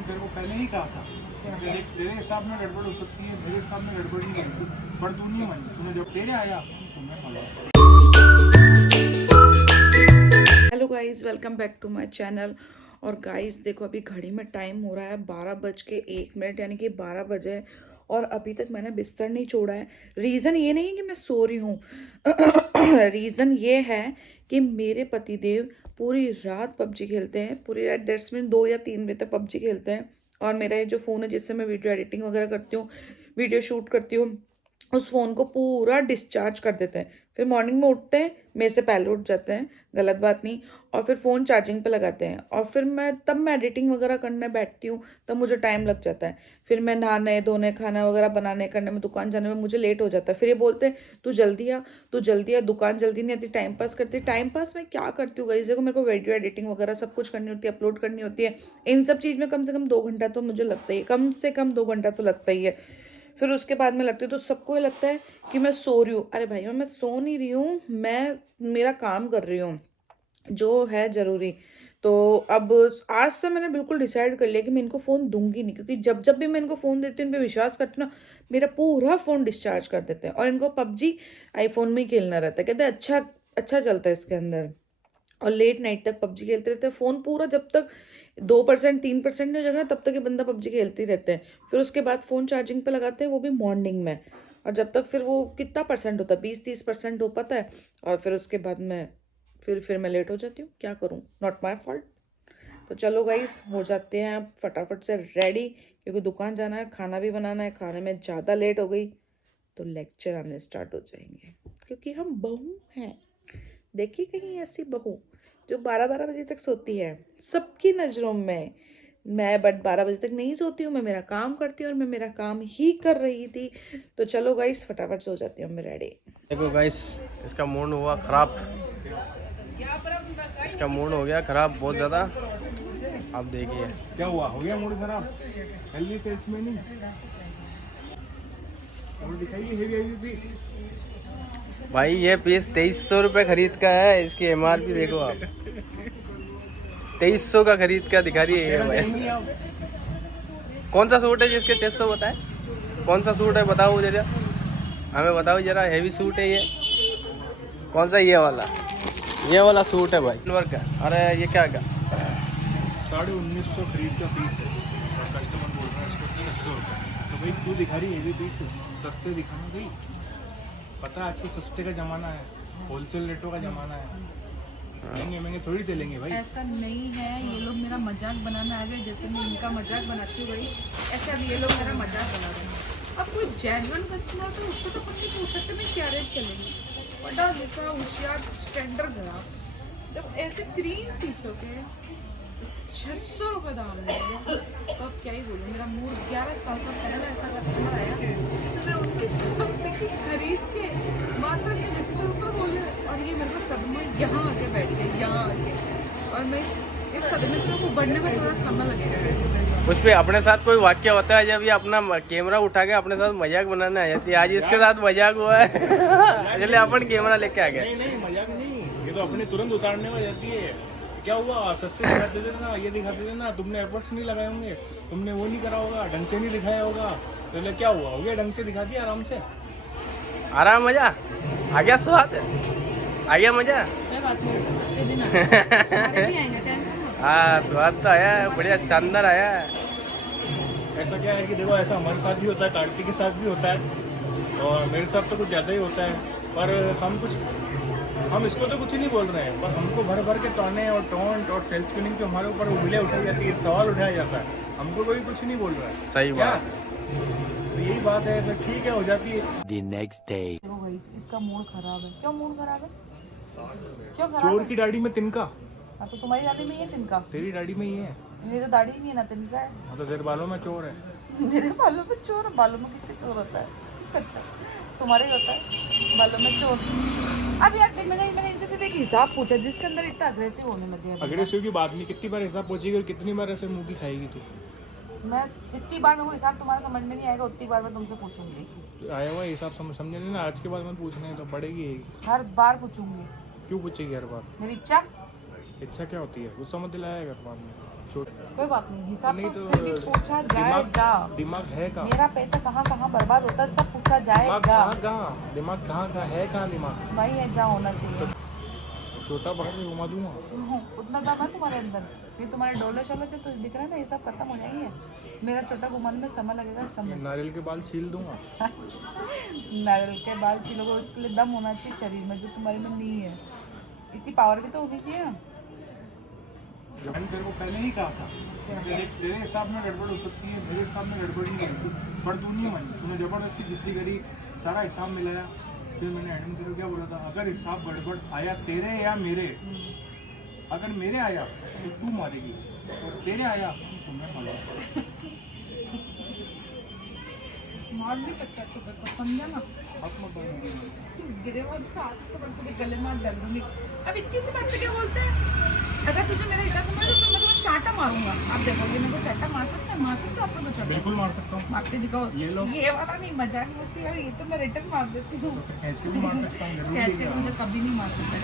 मैंने तेरे को पहले ही कहा था तेरे हिसाब में गड़बड़ हो सकती है, मेरे हिसाब में गड़बड़ नहीं होती, पर तू नहीं मानी। तूने जब तेरे आया तो मैं माना। Hello guys, welcome back to my channel. और गाइस देखो, अभी घड़ी में टाइम हो रहा है 12:01 यानी कि 12 बजे, और अभी तक मैंने बिस्तर नहीं छोड़ा है। रीज़न ये नहीं है कि मैं सो रही हूँ रीज़न ये है कि मेरे पतिदेव पूरी रात पबजी खेलते हैं, पूरी रात दैट्स मीन 2 या 3 बजे तक पबजी खेलते हैं। और मेरा ये जो फ़ोन है जिससे मैं वीडियो एडिटिंग वगैरह करती हूँ, वीडियो शूट करती हूँ, उस फ़ोन को पूरा डिस्चार्ज कर देते हैं। फिर मॉर्निंग में उठते हैं, मेरे से पहले उठ जाते हैं, गलत बात नहीं, और फिर फ़ोन चार्जिंग पे लगाते हैं। और फिर मैं एडिटिंग वगैरह करने बैठती हूँ, तब मुझे टाइम लग जाता है। फिर मैं नहाने धोने, खाना वगैरह बनाने करने में, दुकान जाने में मुझे लेट हो जाता है। फिर ये बोलते हैं तू जल्दी आ, तू जल्दी आ, दुकान जल्दी नहीं आती, टाइम पास करती। टाइम पास मैं क्या करती हूँ गाइस, देखो मेरे को वीडियो एडिटिंग वगैरह सब कुछ करनी होती है, अपलोड करनी होती है। इन सब चीज़ में कम से कम 2 घंटा तो मुझे लगता ही है, कम से कम 2 घंटा तो लगता ही है। फिर उसके बाद में लगती हूँ तो सबको ये लगता है कि मैं सो रही हूँ। अरे भाई मैं सो नहीं रही हूँ, मैं मेरा काम कर रही हूँ जो है ज़रूरी। तो अब आज से मैंने बिल्कुल डिसाइड कर लिया कि मैं इनको फ़ोन दूंगी नहीं, क्योंकि जब जब भी मैं इनको फ़ोन देती हूँ, इन पर विश्वास करती हूँ ना, मेरा पूरा फ़ोन डिस्चार्ज कर देते हैं। और इनको पबजी आईफोन में ही खेलना रहता है, कहते हैं अच्छा अच्छा चलता है इसके अंदर। और लेट नाइट तक पबजी खेलते रहते हैं। फ़ोन पूरा जब तक 2% 3% नहीं हो जाएगा ना, तब तक ये बंदा पबजी खेलते ही रहते हैं। फिर उसके बाद फ़ोन चार्जिंग पे लगाते हैं, वो भी मॉर्निंग में। और जब तक फिर वो कितना परसेंट होता है, 20-30% हो पाता है। और फिर उसके बाद में फिर मैं लेट हो जाती हूँ, क्या करूँ, नॉट माई फॉल्ट। तो चलो गाइस, हो जाते हैं आप फटाफट से रेडी, क्योंकि दुकान जाना है, खाना भी बनाना है। खाने में ज़्यादा लेट हो गई तो लेक्चर आने स्टार्ट हो जाएंगे, क्योंकि हम बहू हैं। देखी कहीं ऐसी बहू जो 12-12 बजे तक सोती है सबकी नज़रों में। मैं बट 12 बजे तक नहीं सोती हूँ, मैं मेरा काम करती हूँ, और मैं मेरा काम ही कर रही थी। तो चलो गाइस, फटाफट सो जाती हूँ मैं रेडी। देखो गाइस, इसका मूड हुआ ख़राब, इसका मूड हो गया ख़राब बहुत ज़्यादा। आप देखिए क्या हुआ, हो गया मूड खराब? हेल्दी से इसमें नहीं और दिखाइए हेवी हेवी पीस। भाई, ये पीस 2300 रुपये खरीद का है, इसकी एमआरपी देखो आप। 2300 का खरीद का दिखा रही है ये भाई। कौन सा सूट है जिसके 600 बताए? कौन सा सूट है बताओ मुझे जरा, हमें बताओ जरा। हेवी सूट है ये, कौन सा? ये वाला सूट है भाई, वर्क का। अरे ये क्या का 1950 खरीद का पीस है, और कस्टमर बोल रहा है इसको 600 रुपये। तो भाई तू दिखा रही हेवी पीस, सस्ते दिखाना भाई। पता है आजकल सस्ते का ज़माना है, होलसेल रेटों का ज़माना है। महंगे महंगे थोड़ी चलेंगे भाई। ऐसा नहीं है, ये लोग मेरा मजाक बनाना आ गए, जैसे मैं इनका मजाक बनाती हूँ भाई, ऐसा भी ये लोग मेरा मजाक बना रहे हैं। अब कोई जेन्युइन कस्टमर तो उसको तो कुछ नहीं पूछ सकते मैं क्या रेट चलेंगी। बड़ा लिखा होशियार स्टैंडर्ड ग्राहक जब ऐसे क्रीम पीसों के 600 रुपये दाम लेंगे तो अब क्या ही बोलूँ। मेरा मूड 11 साल का पहला ऐसा कस्टमर आया जिसने मेरे 1900 रुपये की खरीद के मात्र 600 रुपये बोले, और ये मेरे को सदमा यहाँ आके बैठ गया, यहाँ आके। और मैं इस सदमे से मेरे को बढ़ने में थोड़ा समय लगेगा। उस पे अपने साथ कोई वाक्य होता है जब ये अपना कैमरा उठा के अपने साथ मजाक बनाने आ जाती है। आज इसके साथ मजाक हुआ है इसलिए अपन कैमरा लेके आ गए। नहीं नहीं मजाक नहीं, ये तो अपने तुरंत उतारने में जाती है। क्या हुआ, सस्ते दिखाते थे ना, ये दिखाते थे ना, तुमने एफर्ट्स नहीं लगाए होंगे, तुमने वो नहीं करा होगा, ढंग से नहीं दिखाया होगा, तो क्या हुआ, हो गया ढंग से दिखा दिया आराम से। आराम मजा आ गया, स्वाद आ गया, मजा। मैं बात नहीं करता, सबके दिन आएंगे, टेंशन मत। हाँ, स्वाद तो आया है, बढ़िया शानदार आया है। ऐसा क्या है कि देखो, ऐसा हमारे साथ भी होता है, कार्तिक के साथ भी होता है, और मेरे साथ तो कुछ ज़्यादा ही होता है। पर हम इसको तो कुछ ही नहीं बोल रहे हैं, पर हमको भर भर के ताने और टॉन्ट और सेल्फ स्पिनिंग पे हमारे ऊपर उंगलियां उठाई जाती है, सवाल उठाया जाता है। हमको कोई कुछ नहीं बोल रहा है। सही बात। तो यही बात है, तो ठीक है, हो जाती है। The next day. देखो भाई, इसका मूड खराब है। क्यों मूड खराब है? क्यों खराब चोर है? की दाढ़ी में तिनका। हाँ तो तुम्हारी दाढ़ी में ये तिनका, तेरी दाढ़ी में ही है। मेरी तो दाढ़ी नहीं है ना तिनका है। हाँ तो तेरे बालों में चोर है। मेरे बालों में चोर? बालों में किसके चोर होता है? अच्छा, तुम्हारे ही होता है बालों में चोर। अब यार मैंने इनसे सिर्फ एक हिसाब पूछा जिसके अंदर इतना अग्रेसिव होने लगे हैं। अग्रेसिव की बात नहीं, कितनी बार हिसाब पूछेगी और कितनी बार ऐसे मुंह की खाएगी तू? मैं जितनी बार मेरे को हिसाब तुम्हारा समझ में नहीं आएगा उतनी बार मैं तुमसे पूछूंगी। आया हुआ हिसाब समझने ना, आज के बाद मत पूछने तो पड़ेगी। हर बार पूछूंगी। क्यों पूछेगी हर बार? मेरी इच्छा। इच्छा क्या होती है? गुस्सा मत दिलाया कर बाद में। कोई बात नहीं, हिसाब नहीं तो तो फिर भी पूछा जाएगा। दिमाग है कहाँ? मेरा पैसा कहाँ कहाँ बर्बाद होता है सब पूछा दिमाग जाएगा। कहाँ? दिमाग कहाँ है? कहाँ दिमाग? भाई है जहाँ होना चाहिए। छोटा पकड़ के घुमा दूंगा। उतना दाना तुम्हारे अंदर, ये तुम्हारे डोले शोले जो तो दिख रहा है ना, ये सब खत्म हो जाएंगे। मेरा छोटा घुमाने में समय लगेगा, समय। नारियल के बाल छील दूंगा। नारियल के बाल छीलोगे, उसके लिए दम होना चाहिए शरीर में, जो तुम्हारे में नहीं है। इतनी पावर भी तो होनी चाहिए ना। मैंने तेरे को पहले ही कहा था, तेरे हिसाब में गड़बड़ हो सकती है, मेरे हिसाब में गड़बड़ नहीं होती, पर तू नहीं मानी। तूने ज़बरदस्ती जिद्दी करी, सारा हिसाब मिलाया। फिर मैंने एंड में तेरे को क्या बोला था, अगर हिसाब गड़बड़ आया तेरे या मेरे, अगर मेरे आया तो तू मारेगी, और तेरे आया तो मैं मारूंगा। मार नहीं सकता छोटे को, समझा ना। गिरे वो तो बड़े गले में हाथ डाल दूंगी। अब इतनी सी बात पे क्या बोलते हैं? अगर तुझे मेरा इतना समझ तो मैं तुम्हें चाटा मारूंगा। आप देखोगे मेरे को चाटा मार सकते हैं? मार सकते हो आप लोग को चाटा? बिल्कुल मार सकता हूँ। मार के दिखाओ। ये लो। ये वाला नहीं, मजाक मस्ती वाला, ये तो मैं रिटर्न मार देती हूँ। खींच के भी मार सकता हूँ, जरूरी कैच नहीं के है। मुझे कभी नहीं मार सकता।